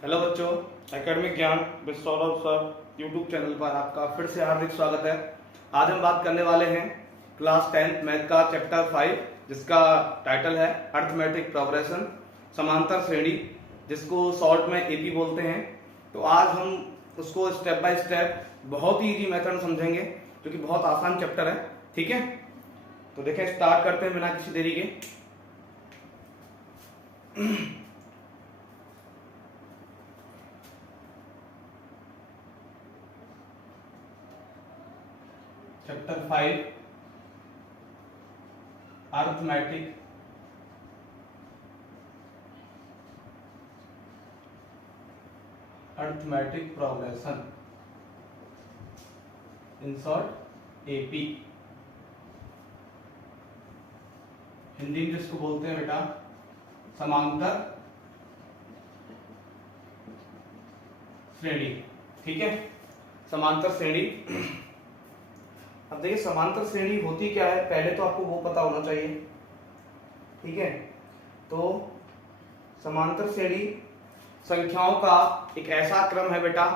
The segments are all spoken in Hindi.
हेलो बच्चों, एकेडमिक ज्ञान with Saurabh sir YouTube channel पर आपका फिर से हार्दिक स्वागत है। आज हम बात करने वाले हैं क्लास 10 मैथ का चैप्टर 5 जिसका टाइटल है अर्थमेटिक प्रोग्रेशन, समांतर श्रेणी, जिसको शॉर्ट में एपी बोलते हैं। तो आज हम उसको स्टेप बाय स्टेप बहुत ही इजी मेथड में समझेंगे जो कि बहुत आसान चैप्टर है। ठीक है, तो देखें स्टार्ट करते हैं बिना किसी देरी के। Chapter 5 arithmetic progression, in short AP. Hindi में जिसको बोलते हैं बेटा समांतर श्रेणी। ठीक है, समांतर श्रेणी। अब देखिए समांतर श्रेणी होती क्या है, पहले तो आपको वो पता होना चाहिए। ठीक है, तो समांतर श्रेणी संख्याओं का एक ऐसा क्रम है बेटा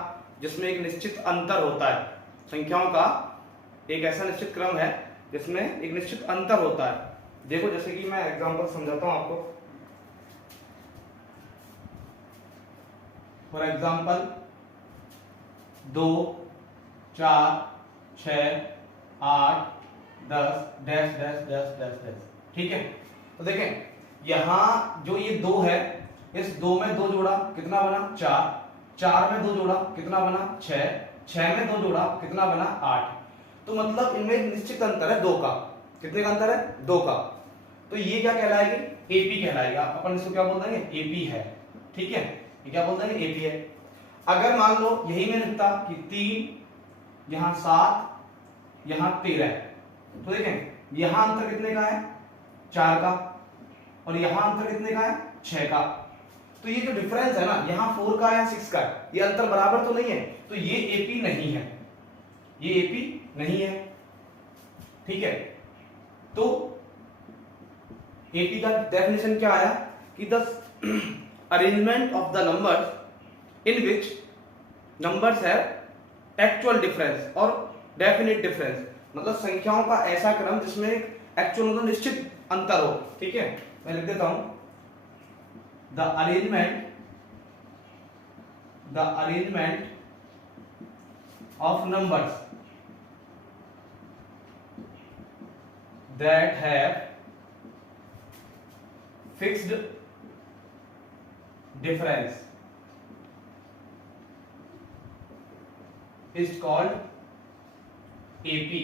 जिसमें एक निश्चित अंतर होता है। संख्याओं का एक ऐसा निश्चित क्रम है जिसमें एक निश्चित अंतर होता है। देखो जैसे कि मैं एग्जांपल समझाता हूं आपको। For example 2, 4, 6, 8, 10 dash dash dash dash dash. ठीक है, तो देखें यहां जो ये 2 है, इस 2 में 2 जोड़ा कितना बना 4, 4 में 2 जोड़ा कितना बना 6, 6 में 2 जोड़ा कितना बना 8। तो मतलब इनमें एक निश्चित अंतर है 2 का। कितने का अंतर है 2 का। तो ये क्या कहलाएगी एपी कहलाएगा। अपन इसको क्या बोल देंगे एपी है। ठीक है, ये क्या बोल देंगे एपी है। अगर मान लो यही में लिखता कि 3 यहां 7 यहां 13 है, तो देखें यहां अंतर कितने का है 4 का और यहां अंतर कितने का है 6 का। तो ये जो डिफरेंस है ना यहां 4 का या 6 का, ये अंतर बराबर तो नहीं है, तो ये एपी नहीं है, ये एपी नहीं है। ठीक है, तो एपी का डेफिनेशन क्या आया कि the arrangement of the numbers in which numbers have actual difference और डेफिनेट डिफरेंस, मतलब संख्याओं का ऐसा क्रम जिसमें एक्चुअल मतलब निश्चित अंतर हो। ठीक है, मैं लिख देता हूं the arrangement of numbers that have fixed difference is called AP.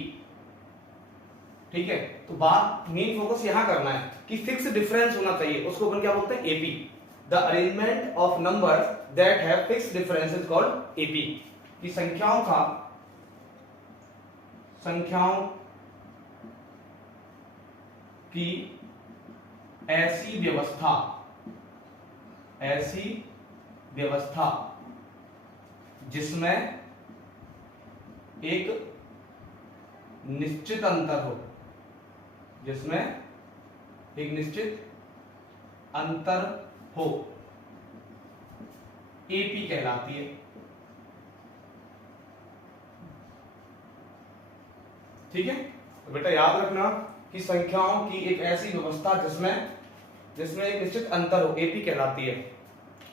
ठीक है, तो बात मेन फोकस यहां करना है कि फिक्स डिफरेंस होना चाहिए, उसको अपन क्या बोलते हैं AP. The arrangement of numbers that have fix difference is called AP. कि संख्याओं की ऐसी व्यवस्था जिसमें एक निश्चित अंतर हो, एपी कहलाती है। ठीक है, तो बेटा याद रखना कि संख्याओं की एक ऐसी व्यवस्था जिसमें एक निश्चित अंतर हो, एपी कहलाती है।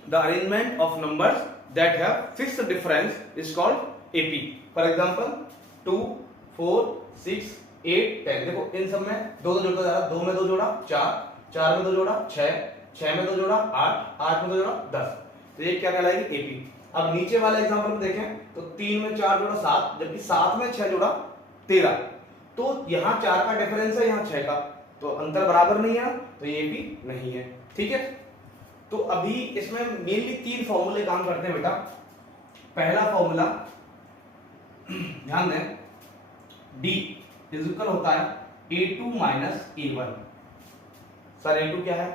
The arrangement of numbers that have fixed difference is called AP. For example 2, 4, 6, 8, 10। देखो इन सब में 2 जोड़ता जा रहा, 2 में 2 जोड़ा 4, 4 में 2 जोड़ा 6, 6 में 2 जोड़ा 8, 8 में 2 जोड़ा 10। तो ये क्या कहलाएगी एपी। अब नीचे वाले एग्जांपल में देखें तो 3 में 4 जोड़ा 7, जबकि 7 में 6 जोड़ा 13। तो यहां 4 का डिफरेंस है, यहां 6 का, तो अंतर बराबर नहीं है, तो ये भी नहीं है। ठीक है, तो अभी इसमें मेनली 3 फॉर्मूले काम करते हैं बेटा। पहला फॉर्मूला ध्यान दें, D इज इक्वल होता है A2 minus A1। Sir A2 क्या है?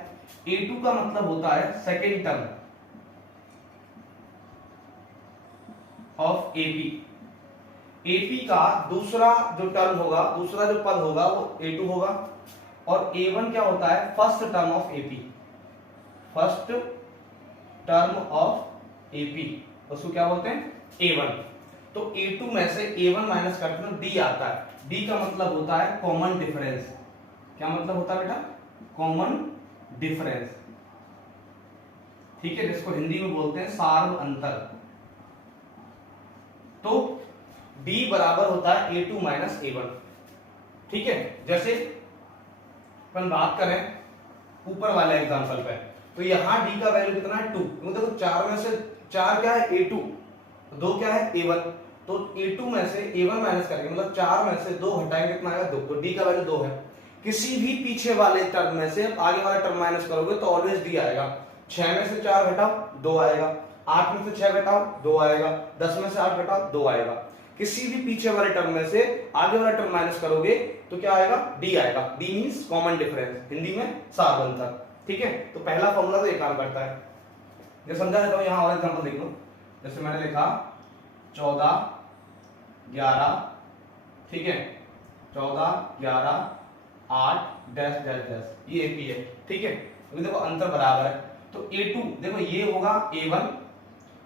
A2 का मतलब होता है second term of AP। AP का दूसरा जो टर्म होगा, दूसरा जो पद होगा वो A2 होगा, और A1 क्या होता है first term of AP, first term of AP, उसको क्या बोलते हैं A1। तो A2 में से A1 माइनस करते हैं D आता है। D का मतलब होता है कॉमन डिफरेंस। क्या मतलब होता है बेटा? कॉमन डिफरेंस, ठीक है, जिसको हिंदी में बोलते हैं सार्व अंतर। तो D बराबर होता है A2 माइनस A1, ठीक है। जैसे अपन बात करें ऊपर वाले एग्जांपल पे, तो यहां D का वैल्यू कितना है 2, तो देखो 4 में से 4 क्या है A2, 2 क्या है A1, तो A2 में से A1 माइनस करेंगे, मतलब 4 में से 2 हटाएंगे, कितना आएगा 2, तो D का वैल्यू 2 है। किसी भी पीछे वाले टर्म में से आगे वाला टर्म माइनस करोगे तो ऑलवेज D आएगा। 6 में से 4 घटाओ 2 आएगा, 8 में से 6 घटाओ 2 आएगा, 10 में से 8 घटाओ 2 आएगा। किसी भी पीछे वाले टर्म में से आगे वाला टर्म माइनस करोगे तो क्या आएगा? D आएगा। D means common difference, Hindi में सार्व अंतर, ठीक है। तो पहला फॉर्मूला तो ये काम करता है। ये समझा देता हूं, यहां और एग्जांपल देख लो। जैसे मैंने लिखा 14 11, ठीक है, 14 11 8 डैश डैश डैश, ये AP है, ठीक है। अभी देखो अंतर बराबर है, तो A2 देखो ये होगा A1,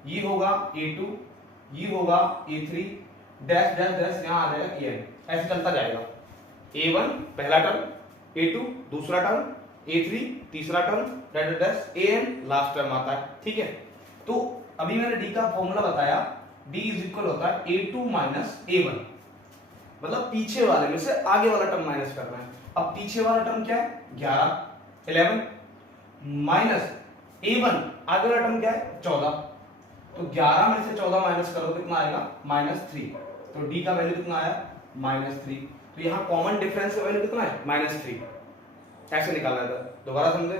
ये होगा A2, ये होगा A3, डैश डैश डैश यहां आ जाएगा AN, ऐसे चलता जाएगा। A1 पहला टर्म, A2 दूसरा टर्म, A3 तीसरा term, dash dash AN last term आता है, ठीक है। तो अभी मैंने D का फॉर्मूला बताया, D इज इक्वल होता है A2 माइनस A1, मतलब पीछे वाले में से आगे वाला टर्म माइनस करना है। अब पीछे वाला टर्म क्या है? 11 माइनस A1, आगे वाला टर्म क्या है? 14, तो 11 में से 14 माइनस करो कितना आएगा? -3, तो D का वैल्यू कितना आया? -3। तो यहाँ कॉमन डिफरेंस का वैल्यू कितना है? -3। ऐसे निकालना था, दोबारा समझे।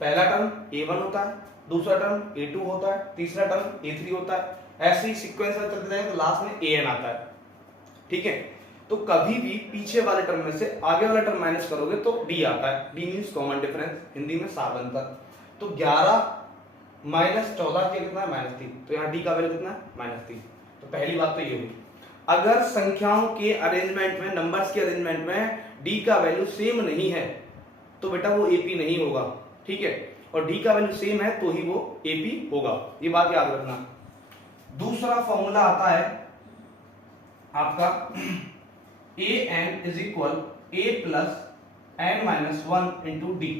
पहला टर्म A1 होता है, दूसरा टर्म A2 होता है, तीसरा टर्म A3 होता है, ऐसे ही सीक्वेंस में चलते जाएंगे तो लास्ट में AN आता है, ठीक है। तो कभी भी पीछे वाले टर्म में से आगे वाला टर्म माइनस करोगे तो D आता है। D means common difference, Hindi में सार्व अंतर। तो 11 माइनस 14 के कितना है? -3, तो यहाँ D का वैल्यू कितना है? -3। तो पहली बात तो ये हुई। अगर संख्याओं के अरेंजमेंट में, नंबर्स के अरेंजमेंट में D का वैल्यू सेम नहीं है तो बेटा वो AP नहीं होगा, ठीक है। और D का वैल्यू सेम है तो ही वो AP होगा, ये बात याद रखना। दूसरा फॉर्मूला आता है आपका AN is equal A plus N minus 1 into D।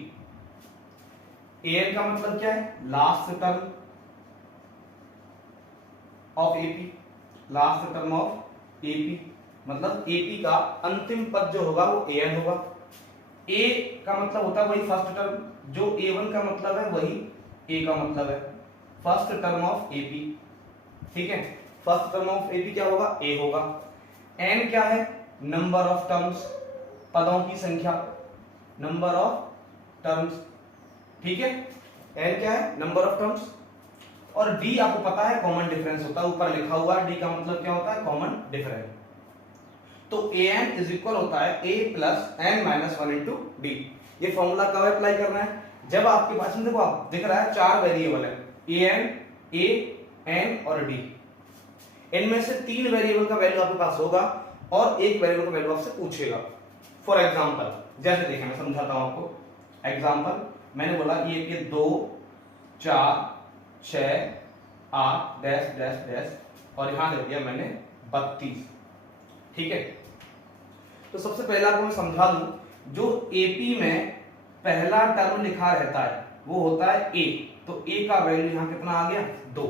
AN का मतलब क्या है? Last term of AP, last term of AP, मतलब AP का अंतिम पद जो होगा वो AN होगा। A का मतलब होता है वही फर्स्ट टर्म, जो A1 का मतलब है वही A का मतलब है, फर्स्ट टर्म ऑफ AP, ठीक है। फर्स्ट टर्म ऑफ AP क्या होगा? A होगा। N क्या है? नंबर ऑफ टर्म्स, पदों की संख्या, नंबर ऑफ टर्म्स, ठीक है। N क्या है? Number of terms. और D आपको पता है कॉमन डिफरेंस होता है, ऊपर लिखा हुआ है D का मतलब क्या होता है? Common difference. तो AN इज इक्वल होता है A plus N minus 1 into D। ये फॉर्मूला कब अप्लाई करना है? जब आपके पास में देखो आप दिख रहा है 4 वेरिएबल है, AN, A, N और D। इनमें से 3 वेरिएबल का वैल्यू आपके पास होगा और एक वेरिएबल का वैल्यू आपसे पूछेगा। फॉर एग्जांपल जैसे देखें, मैं समझाता हूं आपको। एग्जांपल मैंने बोला ये 2 4 6 8 डैश डैश डैश और यहां दे दिया मैंने 32, ठीक है। तो सबसे पहले आपको मैं समझा दूं, जो AP में पहला टर्म लिखा रहता है वो होता है A, तो A का वैल्यू यहां कितना आ गया? 2।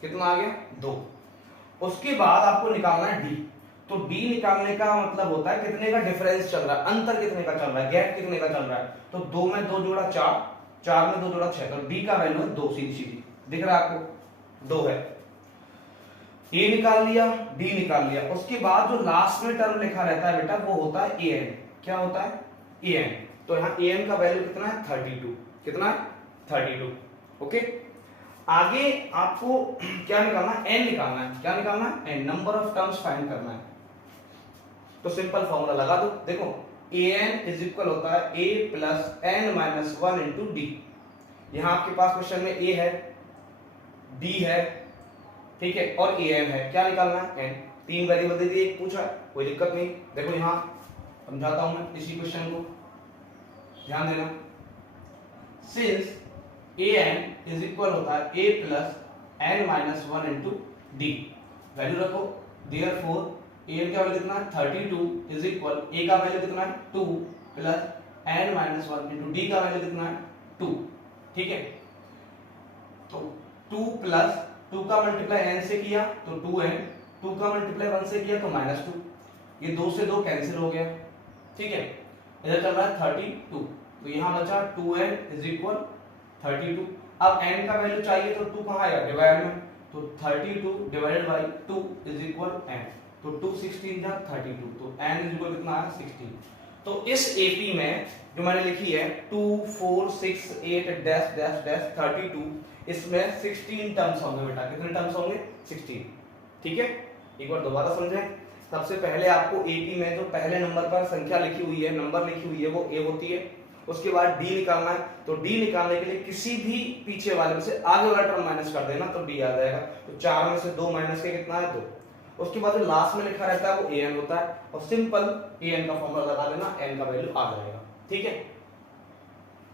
कितना आ गया? 2। उसके बाद आपको निकालना है D, तो D निकालने का मतलब होता है कितने का डिफरेंस चल रहा है, अंतर कितने का चल रहा है, गैप कितने का चल रहा है। तो 2 में 2 जोड़ा 4, 4 में 2 जोड़ा 6, तो D का वैल्यू है 2, सीधी सीधी दिख रहा है आपको 2 है। A निकाल लिया, D निकाल लिया। उसके बाद जो लास्ट में टर्म लिखा रहता है बेटा वो होता है AN। क्या होता है? AN। तो यहाँ AN का वैल्यू कितना है? 32। कितना है? 32। ओके। आगे आपको क्या निकालना है? N निकालना है। क्या निकालना है? N, number of terms find करना है। तो सिंपल फॉर्मूला लगा दो, देखो AN इज इक्वल होता है A plus N minus 1 into D। यहां आपके पास क्वेश्चन में A है, D है, ठीक है, और AN है। क्या निकालना है? N। 3 वेरिएबल दे दिए, एक पूछा है, कोई दिक्कत नहीं। देखो यहां समझाता हूं मैं इसी क्वेश्चन को, ध्यान देना। सिंस AN इज इक्वल होता है A plus n minus one into D. Value रखो, देयरफॉर an का वैल्यू कितना है 32 इज इक्वल a का वैल्यू कितना है 2 plus n minus one into D का वैल्यू कितना है 2। ठीक है, तो 2 प्लस 2 का मल्टीप्लाई n से किया तो 2n, 2 का मल्टीप्लाई 1 से किया तो -2, ये 2 से 2 कैंसिल हो गया। ठीक है, इधर चल रहा है 32, तो यहाँ बचा 2n इज इक्वल 32। अब n का वैल्यू चाहिए तो 2 कहाँ आएगा डिवाइड में, तो 32 divided by 2 is equal n, तो 2 16 जा 32, तो n इज इक्वल कितना है 16। तो इस एपी में जो मैंने लिखी है 2 4 6 8 डैश डैश डैश 32, इसमें 16 टर्म्स होंगे बेटा। कितने टर्म्स होंगे 16। ठीक है, एक बार दोबारा समझें। सबसे पहले आपको एपी में जो पहले नंबर पर संख्या लिखी हुई है, नंबर लिखी हुई है, वो ए होती है। उसके बाद डी निकालना है, तो डी निकालने के लिए किसी भी पीछे वाले में से आगे वाला टर्म माइनस कर देना तो डी आ जाएगा। तो 4 में से 2 माइनस के कितना है 2। उसके बाद जो लास्ट में लिखा रहता है वो an होता है, और सिंपल an का फॉर्मूला लगा देना, n का वैल्यू आ जाएगा। ठीक है,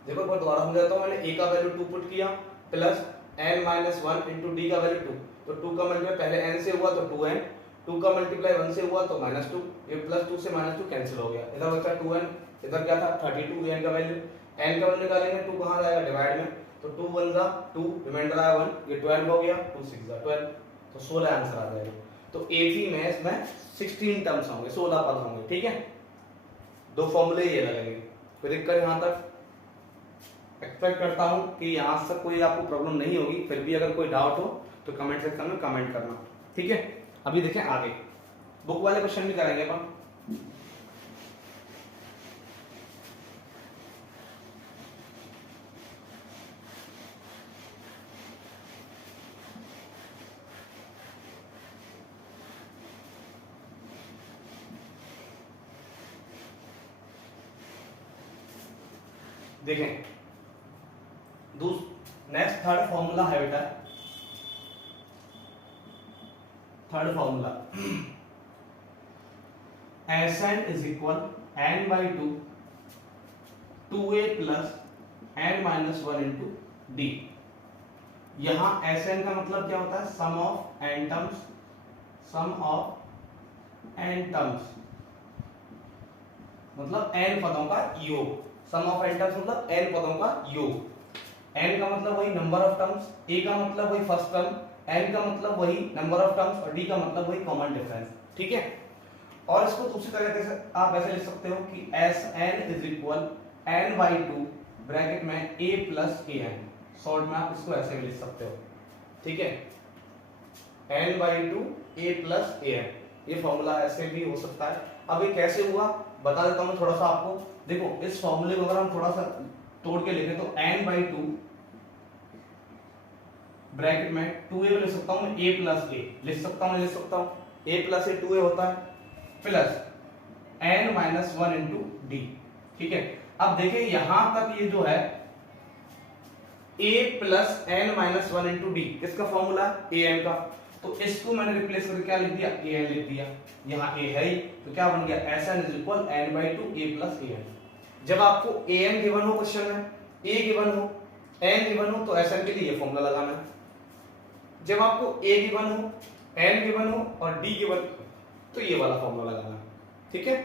देखो एक बार दोबारा समझाता हूं। मैंने a का वैल्यू 2 पुट किया plus n minus one into D का वैल्यू 2, तो 2 का मल्टीप्लाई पहले n से हुआ तो 2n, 2 का मल्टीप्लाई 1 से हुआ तो -2, ये +2 से -2 कैंसिल हो गया। इधर बचा 2n, इधर क्या था 32 n का वैल्यू, n का वैल्यू निकालेंगे 2 कहां जाएगा डिवाइड में, तो 2 1 जा 2, रिमाइंडर आया 1, ये 12 हो गया, 2 6 जा 12, तो 16 आंसर आ जाएगा। तो एपी में इसमें 16 टर्म्स होंगे, 16 पद होंगे। ठीक है, दो फॉर्मूले ये लगेंगे। कोई दिक्कत यहां तक? एक्सपेक्ट करता हूं कि यहां से कोई आपको प्रॉब्लम नहीं होगी। फिर भी अगर कोई डाउट हो तो कमेंट सेक्शन में कमेंट करना। ठीक है, अभी देखें आगे बुक वाले क्वेश्चन भी करेंगे अपन। देखें नेक्स्ट थर्ड फॉर्मूला है बेटा, third formula Sn is equal n by 2 2a plus n minus one into d. यहां Sn का मतलब क्या होता है sum of n terms, sum of n terms मतलब n पदों का योग। सम ऑफ n टर्म्स मतलब n पदों का योग। n का मतलब वही नंबर ऑफ टर्म्स, a का मतलब वही फर्स्ट टर्म, n का मतलब वही नंबर ऑफ टर्म्स और d का मतलब वही कॉमन डिफरेंस। ठीक है, और इसको दूसरी तरीके से आप ऐसे लिख सकते हो कि Sn is equal n by 2 bracket में a प्लस an। शॉर्ट में आप इसको ऐसे भी लिख सकते हो। ठीक है, n by 2 a plus an, ये फॉर्मूला ऐसे भी हो सकता है। अब ये कैसे हुआ बता देता हूं थोड़ा सा आपको। देखो इस फॉर्मूले को अगर हम थोड़ा सा तोड़ के लिखें तो n बाई 2 ब्रैकेट में 2a लिख सकता हूं मैं, a प्लस a लिख सकता हूं, लिख सकता हूं a प्लस a 2a होता है plus n minus one into D. ठीक है, अब देखिए यहां तक ये जो है a plus n minus one into D किसका फॉर्मूला है an का, तो इसको मैंने रिप्लेस करके क्या लिख दिया an लिख दिया। यहाँ a है ही तो क्या बन गया Sn is equal n by 2 a plus an। जब आपको an गिवन हो क्वेश्चन में, a गिवन हो, n गिवन हो तो Sn के लिए ये फॉर्मूला लगाना है। जब आपको a गिवन हो, n गिवन हो और d गिवन तो ये वाला फॉर्मूला लगाना है। ठीक है,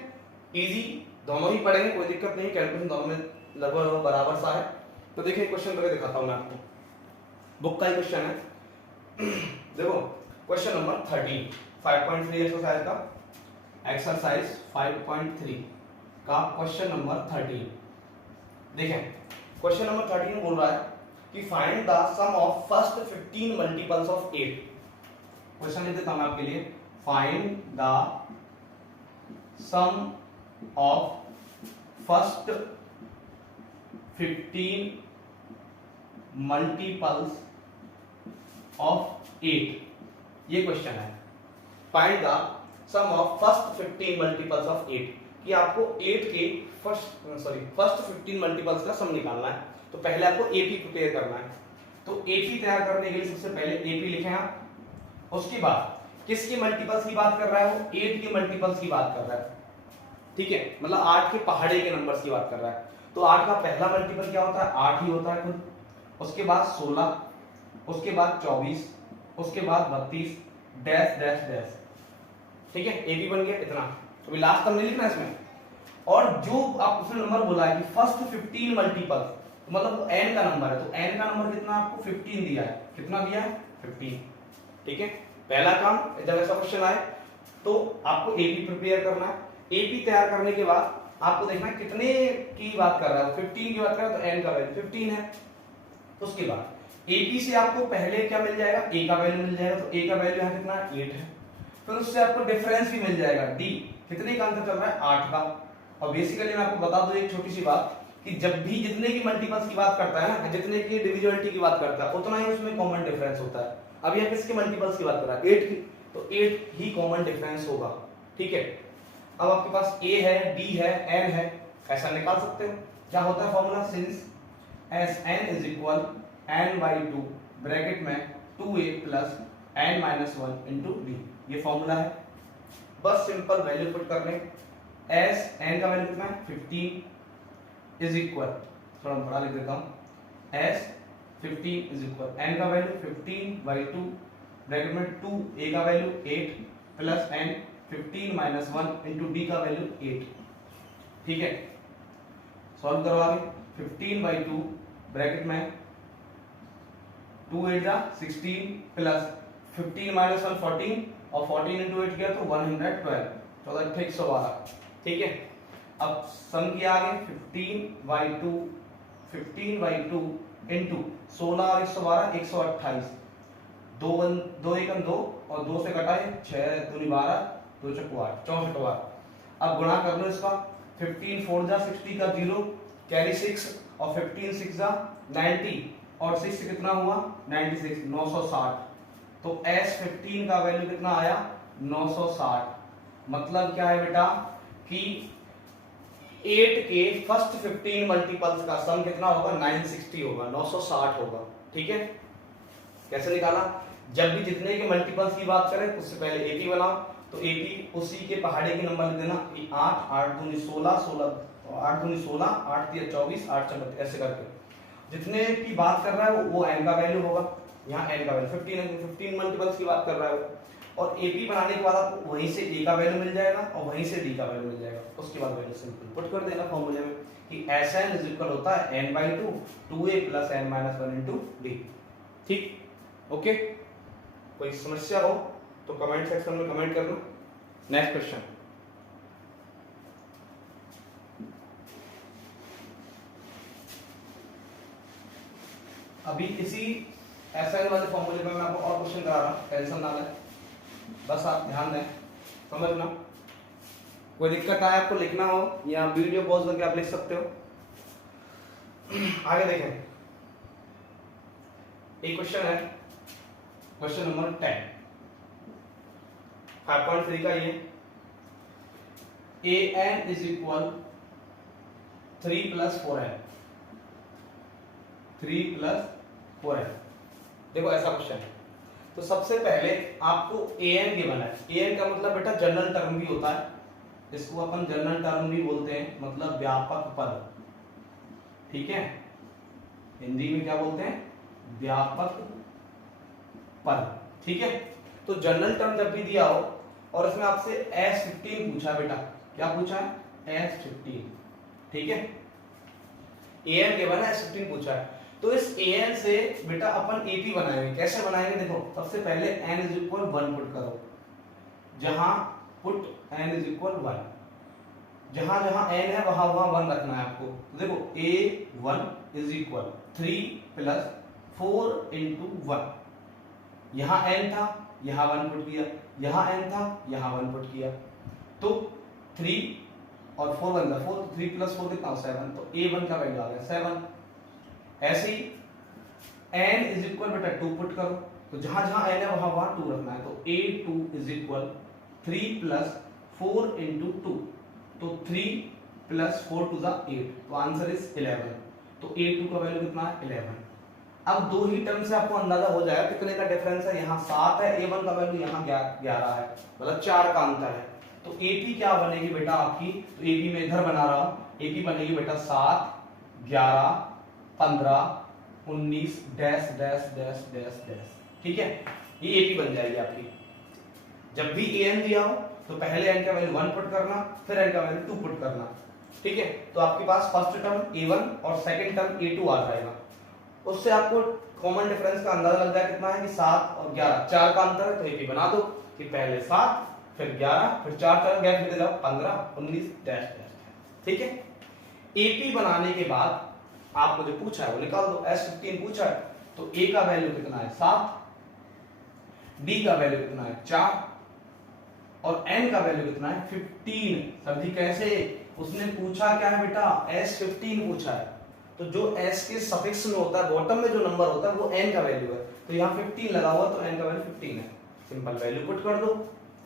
इजी, दोनों ही पढ़ेंगे, कोई दिक्कत नहीं, कैलकुलेशन दोनों में लगभग बराबर सा है। तो देखिए क्वेश्चन करके दिखाता हूं मैं आपको, बुक का ही क्वेश्चन है। देखो क्वेश्चन नंबर 13 5.3 एक्सरसाइज का, एक्सरसाइज 5.3 का क्वेश्चन नंबर 13। देखें क्वेश्चन नंबर 13 बोल रहा है कि find the sum of first 15 multiples of 8। Question लिख देता हूं आपके लिए, find the sum of first 15 multiples of 8। ये क्वेश्चन है, find the sum of first 15 multiples of 8, कि आपको 8 के फर्स्ट 15 मल्टीपल्स का सम निकालना है। तो पहले आपको एपी प्रिपेयर करना है। तो एपी तैयार करने के लिए सबसे पहले एपी लिखें आप, उसके बाद किसके मल्टीपल्स की बात कर रहा है वो 8 के मल्टीपल्स की बात कर रहा है। ठीक है, मतलब 8 के पहाड़े के नंबर्स की बात कर रहा है। तो 8 का पहला मल्टीपल क्या होता है 8 ही होता है खुद, उसके बाद 16, उसके बाद 24, उसके बाद 32 डैश डैश डैश। ठीक है, ए बी बन गया इतना। तो लास्ट टर्म नहीं लिखना इसमें। और जो आप उसने नंबर बोला है कि फर्स्ट 15 मल्टीपल, तो मतलब n का नंबर है, तो n का नंबर कितना आपको 15 दिया है। कितना दिया है? 15। ठीक है, पहला काम जब ऐसा क्वेश्चन आए तो आपको एपी प्रिपेयर करना है। एपी तैयार करने के बाद आपको देखना है कितने की बात कर रहा है, 15 की बात कर रहा है तो n का वैल्यू 15 है। उसके बाद एपी से आपको पहले क्या मिल जाएगा? a का वैल्यू मिल जाएगा, तो a का वैल्यू यहाँ कितना 8 है। फिर उससे आपको डिफरेंस भी मिल जाएगा d, कितने का अंतर चल रहा है? 8 का। और बेसिकली मैं आपको बता दूं एक छोटी सी बात कि जब भी जितने की मल्टीपल्स की बात करता है ना, जितने की डिविजिबिलिटी की बात करता है, उतना ही उसमें कॉमन डिफरेंस होता है। अब यह किसके मल्टीपल्स की बात कर रहा है? 8 की, तो 8 ही कॉमन डिफरेंस होगा। ठीक है, अब आपके पास a है, d है, n है, ऐसा निकाल सकते हो। क्या होता है formula? Since Sn is equal n by 2 bracket में 2a plus n minus 1 into D, ये फॉर्मूला है। बस सिंपल वैल्यू पुट करने, एस एन का वैल्यू कितना है? 15 इज इक्वल, थोड़ा बड़ा लिख देता हूं, एस 15 इज इक्वल एन का वैल्यू 15 बाई 2 ब्रैकेट में 2 ए का value 8 plus N 15 minus 1 into D का वैल्यू 8। ठीक है, सॉल्व करो आगे। 15 बाई 2 ब्रैकेट में 2 8 जा 16 प्लस 15 माइनस 1 14 और 14 इंटू 8 किया तो 112, 14 112। ठीक है, अब सम किया आगे 15 बाई 2 इंटू 16 और 112 128, 2 एकम 2 और 2 से कटाए 6 दूनी 12 2 चौक 8 64 बार। अब गुणा कर लो इसका, 15 4 जा 60 का 0 कैरी 6 और 15 6 जा 90 और 6 से कितना हुआ 96 960। तो S15 का वैल्यू कितना आया? 960। मतलब क्या है बेटा कि 8 के फर्स्ट 15 मल्टीपल्स का सम कितना होगा? 960 होगा, 960 होगा। ठीक है, कैसे निकाला? जब भी जितने के मल्टीपल्स की बात करें उससे पहले एपी बनाओ, तो एपी उसी के पहाड़े के नंबर लिख देना, 8 8 दूनी 16 16 8 दूनी 16 8 3 24 8 4 ऐसे करके जितने की बात कर रहा है वो n का वैल्यू होगा। यहाँ n का वैल्यू 15 है, 15 मल्टीपल्स की बात कर रहा है वो। और एपी बनाने के बाद आपको वहीं से ए का वैल्यू मिल जाएगा और वहीं से डी का वैल्यू मिल जाएगा। उसके बाद वैल्यू सिंपल पुट कर देना फॉर्मूले में कि Sn इज इक्वल होता है n by 2 2a plus n minus 1 into D. ठीक, ओके। कोई समस्या हो तो कमेंट सेक्शन में कमेंट करना। नेक्स्ट क्वेश्चन, अभी इसी Sn वाले फॉर्मूले में मैं आपको और क्वेश्चन करा रहा हूं, टेंशन ना लें, बस आप ध्यान दें, समझना। कोई दिक्कत आए आपको लिखना हो या वीडियो पॉज करके आप लिख सकते हो। आगे देखें, एक क्वेश्चन है, क्वेश्चन नंबर 10 5.3 का ये an is equal 3 plus 4n 3 plus 4n। देखो ऐसा क्वेश्चन है, तो सबसे पहले आपको an गिवन है। an का मतलब बेटा जनरल टर्म भी होता है, इसको अपन जनरल टर्म भी बोलते हैं, मतलब व्यापक पद। ठीक है, हिंदी में क्या बोलते हैं? व्यापक पद। ठीक है, तो जनरल टर्म जब भी दिया हो और इसमें आपसे S15 पूछा बेटा, क्या पूछा है? S15। ठीक है, an के बना S15 पूछा है, तो इस an से बेटा अपन AP बनाएंगे। कैसे बनाएंगे? देखो, सबसे पहले n इज इक्वल 1 पुट करो, जहां पुट n इज इक्वल 1, जहां जहां n है वहां वहां 1 रखना है आपको। तो देखो a1 is equal 3 plus 4 into 1, यहां n था यहां 1 पुट किया, यहां n था यहां 1 पुट किया, तो 3 और 4 1 4, 3 प्लस 4 कितना? 7। तो a1 का वैल्यू आ गया 7। ऐसे ही n इज इक्वल बेटा 2 पुट करो, तो जहां जहां n है वहां वहां 2 रखना है, तो a2 is equal 3 plus 4 into 2, तो 3 प्लस 4 टू द 8, तो आंसर इज 11। तो a2 का वैल्यू कितना है? 11। अब दो ही टर्म से आपको अंदाजा हो जाएगा कितने का डिफरेंस है। यहाँ 7 है, a1 का वैल्यू यहाँ 11 है, मतलब 4 का अंतर है। तो AP क्या बनेगी बेटा आपकी? तो AP में इधर बना रहा हूं, AP बनेगी बेटा 7 11 15 19 dash dash dash dash dash. ठीक है, ये एपी बन जाएगी आपकी। जब भी एन दिया हो तो पहले एन का वैल्यू 1 पुट करना, फिर एन का वैल्यू 2 पुट करना, ठीक है। तो आपके पास फर्स्ट टर्म a1 और सेकंड टर्म a2 आ जाएगा। उससे आपको कॉमन डिफरेंस का अंदाजा लग जाए कितना है कि 7 और 11, 4 का अंतर है, तो एपी बना दो कि पहले 7 फिर 11 फिर 4 गैप लेते जाओ, 15 19 डैश डैश, ठीक है। एपी बनाने के बाद आपको जो पूछा है वो निकाल दो। S15 पूछा है तो a का वैल्यू कितना है 7, d का वैल्यू कितना है 4 और n का वैल्यू कितना है 15। सर जी कैसे? उसने पूछा क्या है बेटा, S15 पूछा है, तो जो s के सफिक्स में होता है, बॉटम में जो नंबर होता है वो n का वैल्यू है, तो यहाँ 15 लगा हुआ तो n का वैल्यू 15 है। सिंपल वैल्यू पुट कर दो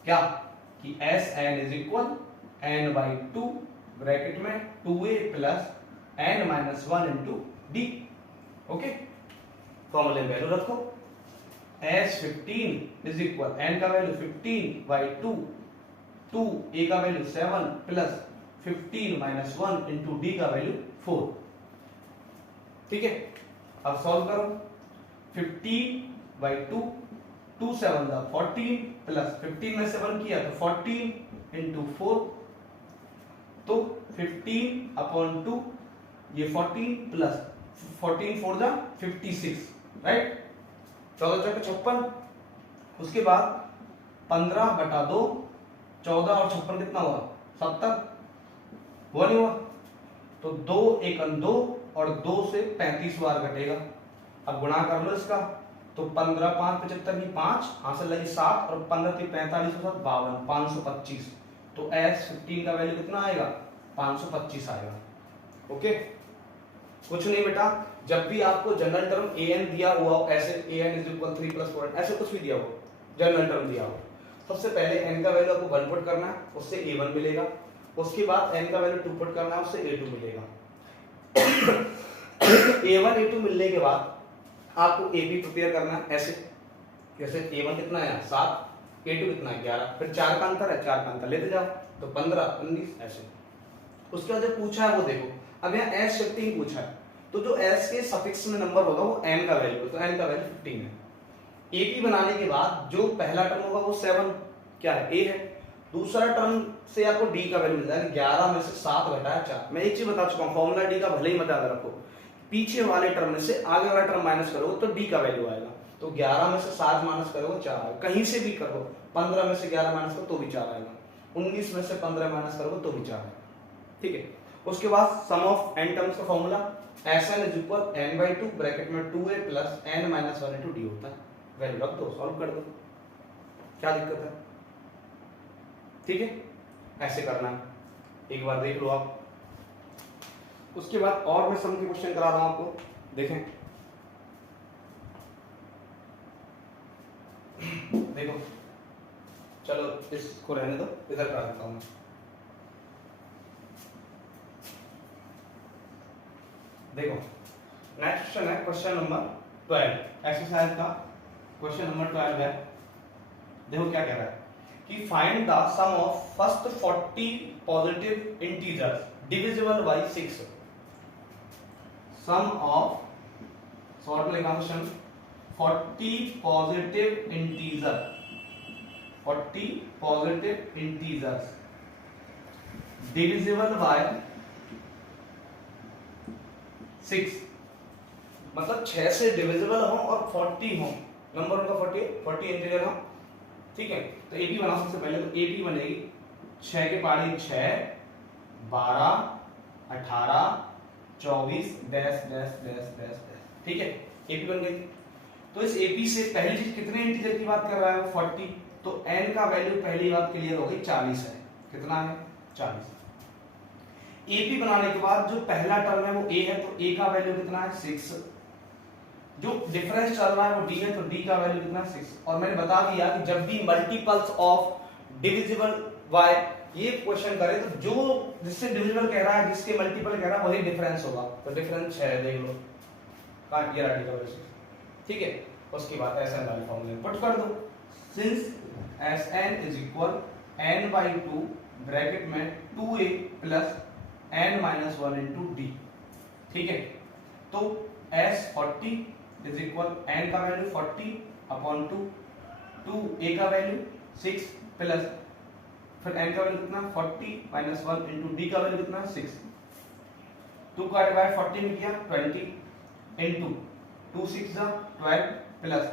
क्या कि Sn is equal n/2 bracket में 2a plus n-1 into d। Okay, फॉर्मूले में वैल्यू रखो। S15 इज इक्वल n का वैल्यू 15/2, 2a का वैल्यू 7 प्लस 15-1 इंटू d का वैल्यू 4, ठीक है। अब सॉल्व करो। 15/2, 2 7 14 प्लस 15 में से 1 किया तो 14 इंटू 4, तो 15/2 ये 14 प्लस 14 4 जा 56, राइट। 14 × 56। उसके बाद 15/2, 14 और 56 कितना हुआ 70, हुआ नहीं हुआ? तो 2 1 2 और 2 से 35 बार घटेगा। अब गुणा कर लो इसका, तो 15 5 75 की 5 हासिल लगी 7 और 15 3 45 और 7 52, 525। तो S15 का वैल्यू कितना आएगा 525 आएगा। ओके, कुछ नहीं बेटा, जब भी आपको जनरल टर्म an दिया हुआ हो, ऐसे an इज इक्वल 3 + 4 ऐसे कुछ भी दिया हो, जनरल टर्म दिया हो, सबसे पहले n का वैल्यू आपको 1 पुट करना है, उससे a1 मिलेगा। उसके बाद n का वैल्यू 2 पुट करना है, उससे a2 मिलेगा। a1 a2 मिलने के बाद आपको ab प्रिपेयर करना है ऐसे, जैसे a1 कितना है 7, a2 कितना है 11, फिर 4 का अंतर है, 4 का अंतर लेते जाओ तो 15 19 ऐसे। उसके बाद जो पूछा है वो देखो, अब यहाँ S15 पूछा है, तो जो s के सफिक्स में नंबर होगा वो n का वैल्यू, तो n का वैल्यू 15 है। ap बनाने के बाद जो पहला टर्म होगा वो 7 क्या है a है, दूसरा टर्म से आपको d का वैल्यू मिल जाएगा, 11 में से 7 घटाया 4। मैं एक चीज बता चुका हूं, फॉर्मूला d का भले ही मत याद रखो, पीछे वाले टर्म में से आगे वाला टर्म माइनस करोगे तो d का वैल्यू आएगा। तो 11 में से 7 माइनस करोगे 4 आएगा, कहीं से भी करो, 15 में से 11 माइनस करो तो भी 4 आएगा, 19 में से 15 माइनस करोगे तो भी 4 आएगा, ठीक है। उसके बाद सम ऑफ n टर्म्स का formula Sn is equal n/2 bracket में 2a plus n-1 into d होता है। वैल्यू रख दो, सॉल्व कर दो, क्या दिक्कत है, ठीक है। ऐसे करना है, एक बार देख लो आप। उसके बाद और मैं सम के क्वेश्चन करा रहा हूं आपको, देखें देखो, चलो इसको रहने दो, इधर करा देता हूं। देखो नेक्स्ट क्वेश्चन है क्वेश्चन नंबर 12, एक्सरसाइज का क्वेश्चन नंबर 12 है। देखो क्या कह रहा है कि find the sum of first 40 positive integers divisible by 6। Sum of, short में लिखा question, 40 positive integer, 40 positive integers divisible by 6, मतलब 6 से डिविजिबल हो और 40 हो, नंबर उनका 40 इंटीजर हो, ठीक है। तो एपी बनाओ सबसे पहले, तो एपी बनेगी 6 के पहाड़ी 6 12 18 24 डैश डैश डैश डैश, ठीक है, एपी बन गई। तो इस एपी से पहली चीज कितने इंटीजर की बात कर रहा है वो 40, तो n का वैल्यू पहली बात क्लियर हो गई 40 है, कितना है 40। एपी बनाने के बाद जो पहला टर्म है वो a है, तो a का वैल्यू कितना है 6, जो डिफरेंस चल रहा है वो d है, तो d का वैल्यू कितना है 6। और मैंने बता दिया कि जब भी मल्टीपल्स ऑफ डिविजिबल बाय ये क्वेश्चन करे तो जो जिससे डिविजिबल कह रहा है, जिसके मल्टीपल कह रहा है वही डिफरेंस होगा, तो डिफरेंस 6 है, देख लो कहां ये रहा d का वैल्यू 6, ठीक है। उसके बाद Sn वाले फॉर्मूले में पुट कर दो, since Sn is equal n/2 bracket में 2a plus n-1 into d, ठीक है। तो S40 इज इक्वल n का वैल्यू 40/2 2 a का वैल्यू 6 प्लस फिर n का वैल्यू कितना 40 माइनस 1 इंटू d का वैल्यू कितना 6। 2 का डिवाइड 40 में किया 20 इंटू 2 6 जा 12 प्लस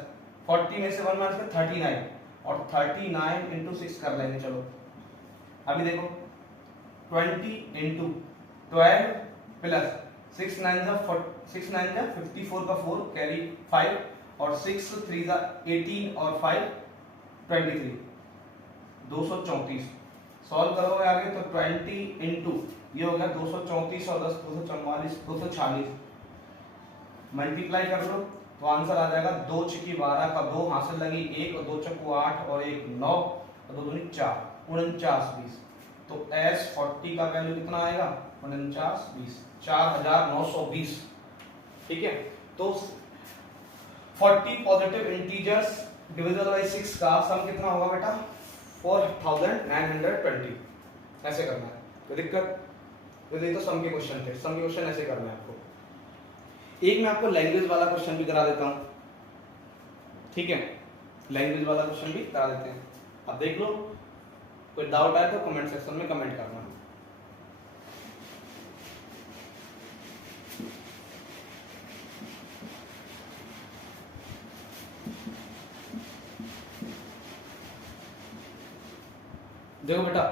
40 में से 1 माइनस कर 39 और 39 इंटू 6 कर लेंगे। चलो अभी देखो 20 इंटू 12 प्लस 6 9 जा 54 का 4 कैरी 5 और 6 3 जा 18 और 5 23 234। सॉल्व करोगे आगे तो 20 इंटू ये हो गया 234 और 10 244 240 मल्टीप्लाई कर लो तो आंसर आ जाएगा 2 छिकी 12 का 2 हासिल लगी 1 और 2 चक्कू 8 और 1 9 और 2 दूनी 4 49 20। तो S40 का वैल्यू कितना आएगा 49 20 4920। ठीक है तो 40 पॉजिटिव इंटीजर्स डिविजिबल बाय 6 का सम कितना होगा बेटा 4920। ऐसे करना है कोई दिक्कत तो सम के क्वेश्चन थे, सम के क्वेश्चन ऐसे करना है आपको। एक मैं आपको लैंग्वेज वाला क्वेश्चन भी करा देता हूं, ठीक है लैंग्वेज वाला क्वेश्चन भी करा देते हैं। अब देख लो कोई डाउट आए तो कमेंट सेक्शन में कमेंट करना। देखो बेटा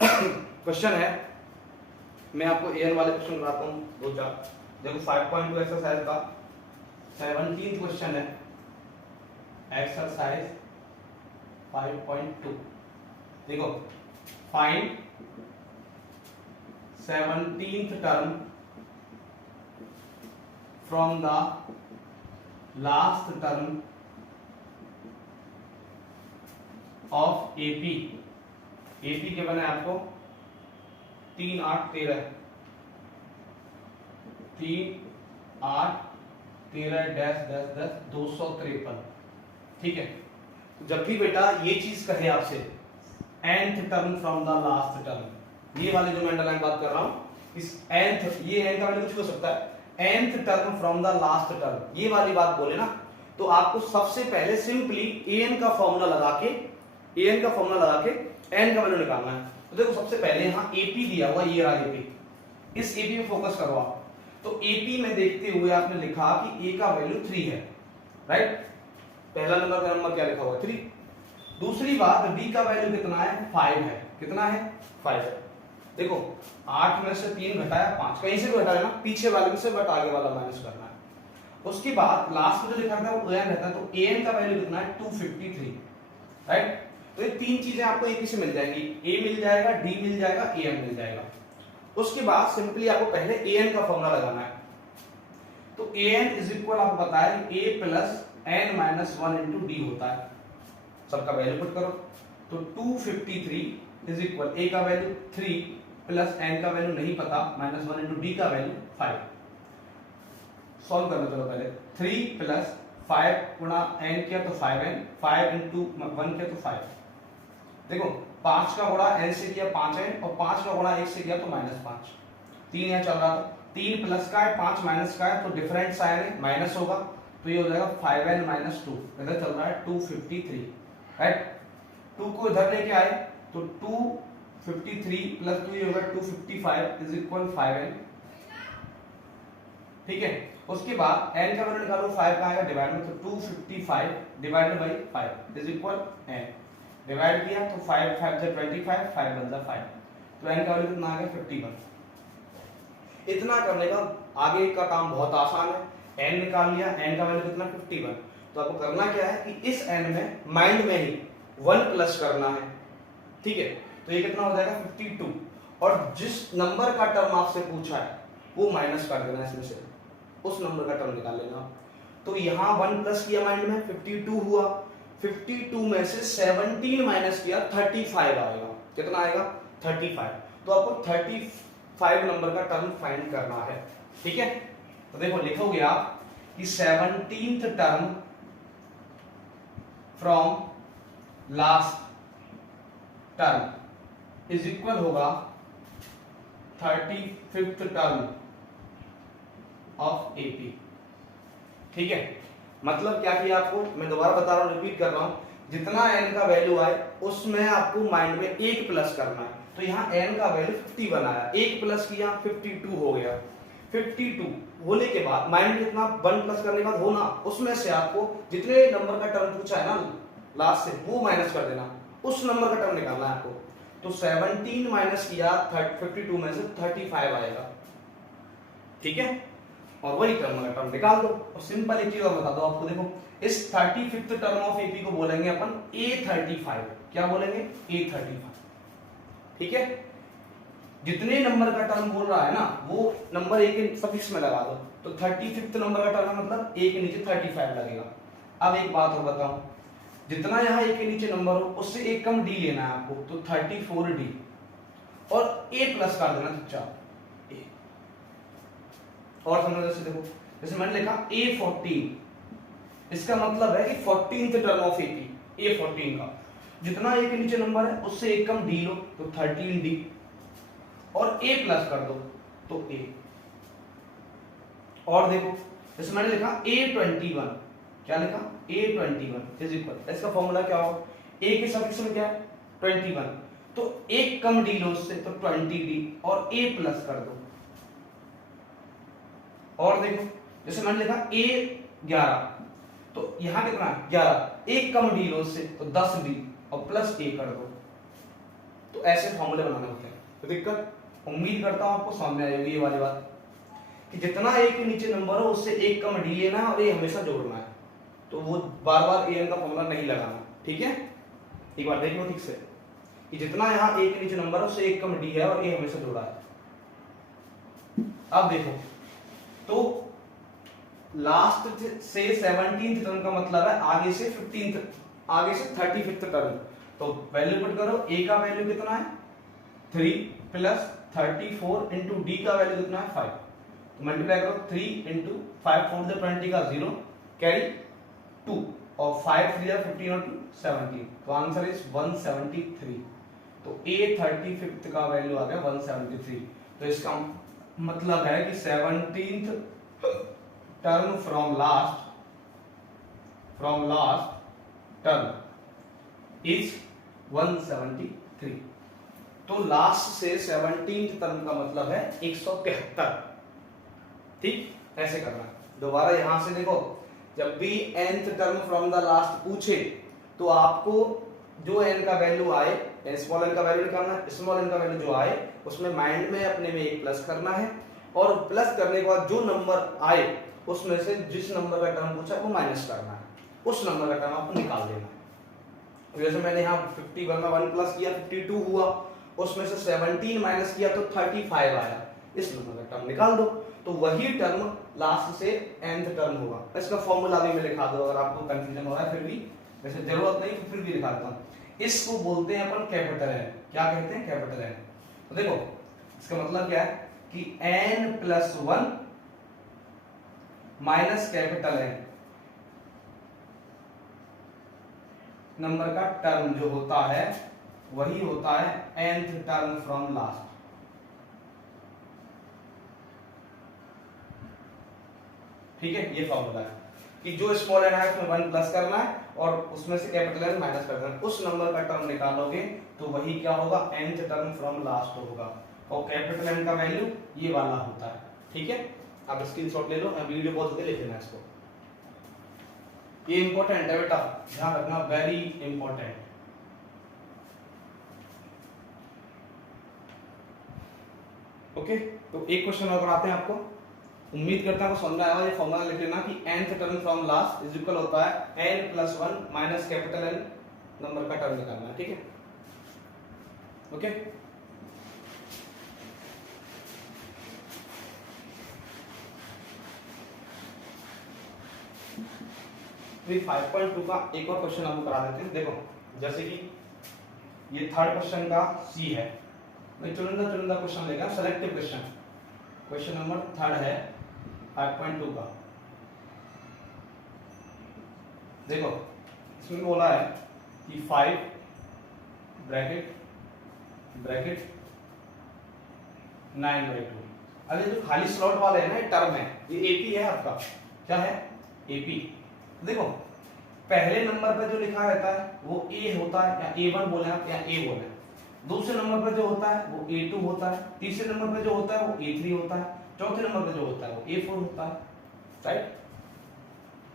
क्वेश्चन है, मैं आपको एएन वाले क्वेश्चन कराता हूं दो चार। देखो 5.2 एक्सरसाइज का 17th क्वेश्चन है, एक्सरसाइज 5.2। देखो find 17th term from the last term of AP. AP के बने आपको 3 8 13 3 8 13 डैश डैश डैश 253। ठीक है जब भी बेटा ये चीज कहे आपसे nth term from the last term, ये वाली जो मैं अंडरलाइन बात कर रहा हूं इस nth, ये n का वैल्यू कुछ हो सकता है nth term from the last term, ये वाली बात बोले ना तो आपको सबसे पहले सिंपली an का फॉर्मूला लगा के an का फॉर्मूला लगा के n का वैल्यू निकालना है। तो देखो सबसे पहले यहाँ AP दिया हुआ, ये रहा AP, इस AP में फोकस करो आप। तो AP में देखते हुए आपने लिखा कि A का वैल्यू 3 है, राइट। पहला नंबर का नंबर क्या लिखा हुआ 3। दूसरी बात B का वैल्यू कितना है 5 है, कितना है 5 है। देखो 8 में से 3 घटाया 5, कहीं से भी घटाया ना, पीछे वाले में से बट आगे वाला माइनस करना है। उसके बाद लास्ट में जो लिखा था वो an रहता है, तो an का वैल्यू कितना है 253, राइट। तो ये तीन चीजें आपको एक ही से मिल जाएंगी, a मिल जाएगा, d मिल जाएगा, an मिल जाएगा। उसके बाद सिंपली आपको पहले an का फॉर्मूला लगाना है। तो an इज इक्वल आपको पता है a plus n minus 1 into D होता है, सबका वैल्यू पुट करो। तो 253 इज इक्वल a का वैल्यू 3 प्लस n का वैल्यू नहीं पता माइनस 1 इंटू डी का वैल्यू 5। सॉल्व करना चलो पहले 3 प्लस 5 गुणा n किया तो 5n, 5 इंटू 1 किया तो 5। देखो 5 का गुणा n से किया 5n और 5 का गुणा 1 से किया तो -5। 3 यहाँ चल रहा था, 3 प्लस का है 5 माइनस का है, तो डिफरेंट साइन है माइनस होगा, तो ये हो जाएगा 5n माइनस 2, इधर चल रहा है 253, राइट। 2 को इधर लेके आए तो 253 प्लस 2 ये होगा 255 इज इक्वल 5n। ठीक है उसके बाद n का वैल्यू निकालो 5 का आएगा डिवाइड में, तो 255 divided by 5 is equal n। Divide किया तो 5 5 से 25, 5 बन जा 5, तो n का वैल्यू कितना आ गया 51। इतना करने का आगे का काम बहुत आसान है, n निकाल लिया, n का वैल्यू कितना 51। तो आपको करना क्या है कि इस n में माइंड में ही 1 प्लस करना है, ठीक है। तो ये कितना हो जाएगा 52, और जिस नंबर का टर्म आपसे पूछा है वो माइनस कर देना इसमें से, उस नंबर का टर्म निकाल लेना। तो यहाँ 1 प्लस किया माइंड में 52 हुआ, 52 में से 17 माइनस किया 35 आएगा, कितना आएगा 35। तो आपको 35 नंबर का टर्म फाइंड करना है, ठीक है। तो देखो लिखोगे आप कि 17th term from last term is equal होगा 35th टर्म ऑफ एपी, ठीक है। मतलब क्या किया आपको, मैं दोबारा बता रहा हूँ, रिपीट कर रहा हूँ, जितना n का वैल्यू आए उसमें आपको माइंड में 1 प्लस करना है। तो यहाँ n का वैल्यू 50 बनाया, 1 प्लस किया 52 हो गया। 52 होने के बाद माइंड में कितना 1 प्लस करने के बाद होना, उसमें से आपको जितने नंबर का टर्म पूछा है ना लास्ट से वो माइनस कर देना, उस नंबर का टर्म निकालना है आपको। तो 17 माइनस किया 52 में से 35 आएगा, ठीक है, और वही टर्म का टर्म निकाल दो। और सिंपल एक चीज और बता दो आपको, देखो इस 35th टर्म ऑफ एपी को बोलेंगे अपन A35। क्या बोलेंगे? A35, ठीक है। जितने नंबर का टर्म बोल रहा है ना वो नंबर ए के सफिक्स में लगा दो, तो 35th नंबर का टर्म मतलब ए के नीचे 35 लगेगा। अब एक बात और बताऊं, जितना यहाँ ए के नीचे नंबर हो उससे एक कम डी लेना है आपको, तो 34D और ए प्लस कर देना चुपचाप ए। और समझो, जैसे देखो, जैसे मैंने लिखा A14, इसका मतलब है कि 14th term of AP A14 का जितना ए के नीचे नंबर है उससे एक कम डी लो, तो 13D और ए प्लस कर दो तो ए। और देखो जैसे मैंने लिखा A21, क्या लिखा? A21 इज इक्वल, इसका फॉर्मूला क्या होगा? ए के सफिक्स में क्या है? 21, तो एक कम डी लो उससे, तो 20D और ए प्लस कर दो। और देखो जैसे मैंने लिखा A11, तो यहां कितना है? 11, एक कम डी लो उससे, तो 10D और प्लस ए कर दो। तो ऐसे फॉर्मूले बनाने होते हैं। तो दिक्कत, उम्मीद करता हूं आपको समझ में आई होगी ये वाली बात, कि जितना ए के नीचे नंबर हो उससे एक कम डी लेना है और ये हमेशा जोड़ना है। तो वो बार बार ए का फॉर्मूला नहीं लगाना, ठीक है। एक बार देख लो ठीक से, कि जितना यहाँ ए के नीचे नंबर है उससे एक कम डी है और ए हमेशा जोड़ा है। अब देखो, तो लास्ट से 17th टर्म का मतलब है आगे से 15th, आगे से 35th टर्म। तो वैल्यू पुट करो, ए का वैल्यू कितना है? 3 प्लस 34 इंटू डी का वैल्यू कितना है? 5। तो मल्टीप्लाई करो, 3 इंटू 5 4 20 का 0 कैरी 2 और 5 3 15 और 2 17। तो आंसर इज 173। तो A35 का वैल्यू आ गया 173। तो इसका मतलब है कि 17th term from last term is 173। तो लास्ट से 17th टर्म का मतलब है 173, ठीक। ऐसे करना। दोबारा यहां से देखो, जब भी nth term from the last पूछे तो आपको जो n का वैल्यू आए, स्मॉल n का वैल्यू निकालना है, स्मॉल n का वैल्यू जो आए उसमें माइंड में अपने में एक प्लस करना है, और प्लस करने के बाद जो नंबर आए उसमें से जिस नंबर का टर्म पूछा वो माइनस करना है, उस नंबर का टर्म आपको निकाल देना है। जैसे मैंने यहाँ 51 में 1 प्लस किया 52 हुआ, उसमें से 17 माइनस किया तो 35 आया, इस नंबर का टर्म निकाल दो। तो वही टर्म लास्ट से nth टर्म होगा। इसका फॉर्मूला भी मैं लिखा दूं, अगर आपको कंफ्यूजन हो रहा है फिर भी, वैसे जरूरत नहीं तो फिर भी लिखा देता हूं। इसको बोलते हैं अपन कैपिटल एन। क्या कहते हैं? Capital N. तो देखो इसका मतलब क्या है कि n+1 minus capital N number का टर्म जो होता है वही होता है nth टर्म फ्रॉम लास्ट। ठीक है, ये फॉर्मूला है कि जो स्मॉल एन है उसमें 1 प्लस करना है और उसमें से कैपिटल एन माइनस कर देना। उस नंबर का टर्म निकालोगे तो वही क्या होगा? nth टर्म फ्रॉम लास्ट होगा, और कैपिटल एन का वैल्यू ये वाला होता है। ठीक है, आप स्क्रीनशॉट ले लो, वीडियो पॉज करके लिख लेना इसको। ये इंपॉर्टेंट है बेटा, ध्यान रखना, वेरी इंपॉर्टेंट। ओके, तो एक क्वेश्चन और कराते हैं आपको। उम्मीद करता हूं समझ में आया। ये फॉर्मूला लिख लेना कि nth term from last is equal होता है n+1 minus capital N number का टर्म निकालना है। ठीक है, ओके। फिर 5.2 का एक और क्वेश्चन आपको करा देते हैं। देखो जैसे कि ये थर्ड क्वेश्चन का सी है, मैं चुनिंदा क्वेश्चन लेगा, selective question. Question number third है 5.2 का। देखो इसमें बोला है कि 5 ब्रैकेट 9/2। अरे जो खाली स्लॉट वाले है ना, ये टर्म है, ये एपी है आपका। क्या है? एपी। देखो पहले नंबर पर जो लिखा रहता है वो ए होता है, या A1 बोले आप या A बोले। दूसरे नंबर पर जो होता है वो A2 होता है, तीसरे नंबर पर जो होता है वो A3 होता है, चौथे नंबर पर जो होता है वो A4 होता है, राइट।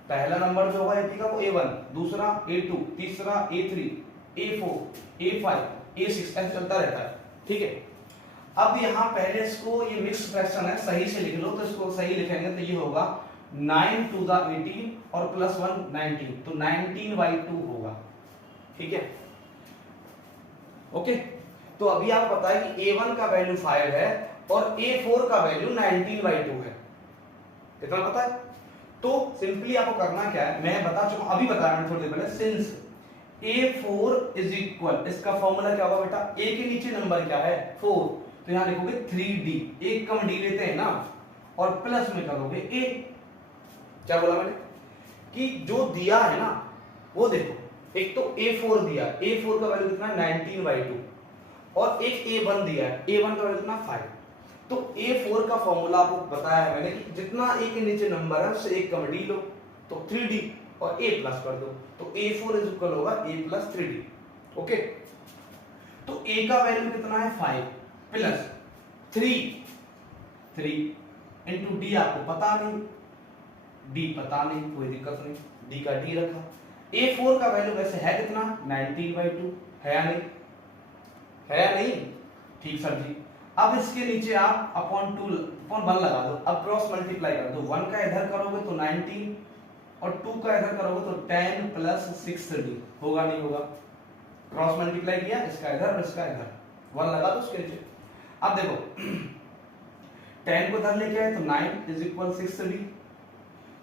पहला नंबर जो होगा AP का वो A1, दूसरा A2, तीसरा A3, A4, A5, A6 ऐसे चलता रहता है, ठीक है। अब यहाँ पहले इसको, ये मिक्स फ्रैक्शन है, सही से लिख लो, तो इसको सही लिखेंगे तो ये होगा 9 to the 18 और प्लस 1 19, तो 19/2 होगा, ठीक है, ओके। तो अभी आप बताएं कि A1 का वैल्यू 5 है और A4 का वैल्यू 19/2 है, कितना पता है? तो सिंपली आपको करना क्या है, मैं बता चुका, अभी बताया मैंने थोड़ी देर पहले, सिंस A4 इज इक्वल, इसका फॉर्मूला क्या होगा बेटा, A के नीचे नंबर क्या है 4, तो यहां लिखोगे 3D, एक कम D लेते हैं ना, और प्लस में करोगे A। क्या बोला मैंने कि जो दिया है ना वो देखो, एक तो A4 दिया, A4 का वैल्यू कितना 19/2, और एक A1 दिया है, A1 का वैल्यू कितना 5। तो A4 का फॉर्मूला आपको बताया है मैंने कि जितना A के नीचे नंबर है उससे एक कम D लो, तो 3D और A प्लस कर दो, तो A4 इज इक्वल होगा A प्लस 3D, ओके। तो A का वैल्यू कितना है 5 प्लस 3 इंटू D आपको पता नहीं, D पता नहीं, कोई दिक्कत नहीं, D का D रखा। A4 का वैल्यू वैसे है कितना 19/2, है या नहीं, है या नहीं, ठीक सर जी। अब इसके नीचे आप अपॉन 2 अपॉन 1 लगा दो, अब क्रॉस मल्टीप्लाई कर दो, 1 का इधर करोगे तो 19 और 2 का इधर करोगे तो 10 प्लस 6D, होगा नहीं होगा, क्रॉस मल्टीप्लाई किया, इसका इधर और इसका इधर, 1 लगा दो उसके नीचे। अब देखो 10 को इधर लेके आए तो 9 इज इक्वल 6D,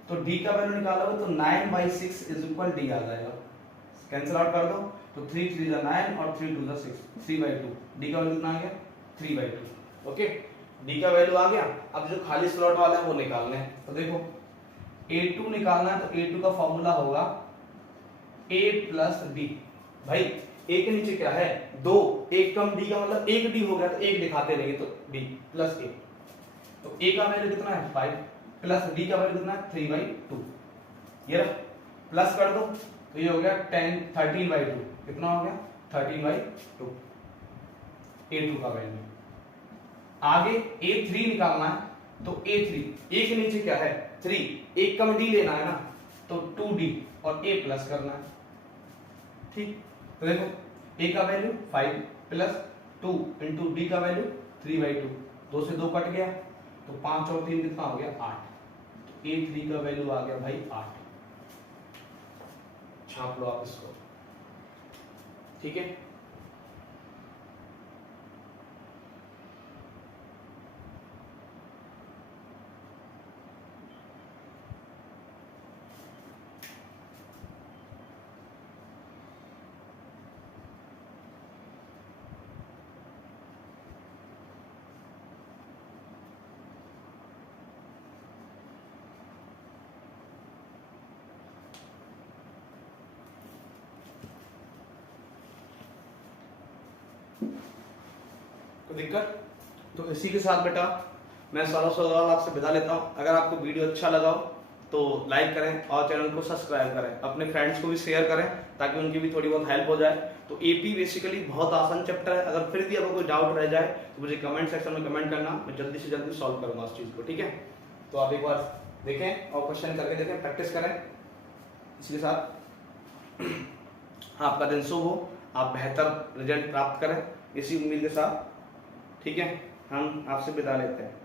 तो D का वैल्यू निकालोगे तो 9/6 इज इक्वल D आ जाएगा, कैंसिल आउट कर दो, तो 3 3 जा 9 और 3 2 जा 6, 3/2, D का वैल्यू कितना आ गया 3/2, ओके। D का वैल्यू आ गया। अब जो खाली स्लॉट वाला है वो निकालना है, तो देखो A2 निकालना है, तो A2 का फॉर्मूला होगा A प्लस D। भाई A के नीचे क्या है 2, एक कम D का मतलब 1D हो गया, तो 1 दिखाते रहेंगे, तो D प्लस A, तो A का वैल्यू कितना है 5 प्लस D का वैल्यू कितना है 3/2, ये रहा, प्लस कर दो तो ये हो गया 13/2, कितना हो गया 13/2, A2 का वैल्यू। आगे A3 निकालना है, तो A3, A के नीचे क्या है 3, एक कम D लेना है ना, तो 2D और A प्लस करना है, ठीक। तो देखो A का वैल्यू 5 प्लस 2 इंटू D का वैल्यू 3/2, 2 से 2 कट गया, तो 5 और 3 कितना हो गया 8, तो A3 का वैल्यू आ गया भाई 8, छाप लो आप इसको, ठीक है। कोई दिक्कत? तो इसी के साथ बेटा मैं सौरभ सोलवाल आपसे विदा लेता हूँ। अगर आपको वीडियो अच्छा लगा हो तो लाइक करें और चैनल को सब्सक्राइब करें, अपने फ्रेंड्स को भी शेयर करें ताकि उनकी भी थोड़ी बहुत हेल्प हो जाए। तो एपी बेसिकली बहुत आसान चैप्टर है, अगर फिर भी आपको कोई डाउट रह जाए तो मुझे कमेंट सेक्शन में कमेंट करना, मैं जल्दी से जल्दी सॉल्व करूंगा उस चीज़ को, ठीक है। तो आप एक बार देखें और क्वेश्चन करके देखें, प्रैक्टिस करें। इसके साथ आपका दिन शुभ हो, आप बेहतर रिजल्ट प्राप्त करें, इसी उम्मीद के साथ, ठीक है, हम आपसे विदा लेते हैं।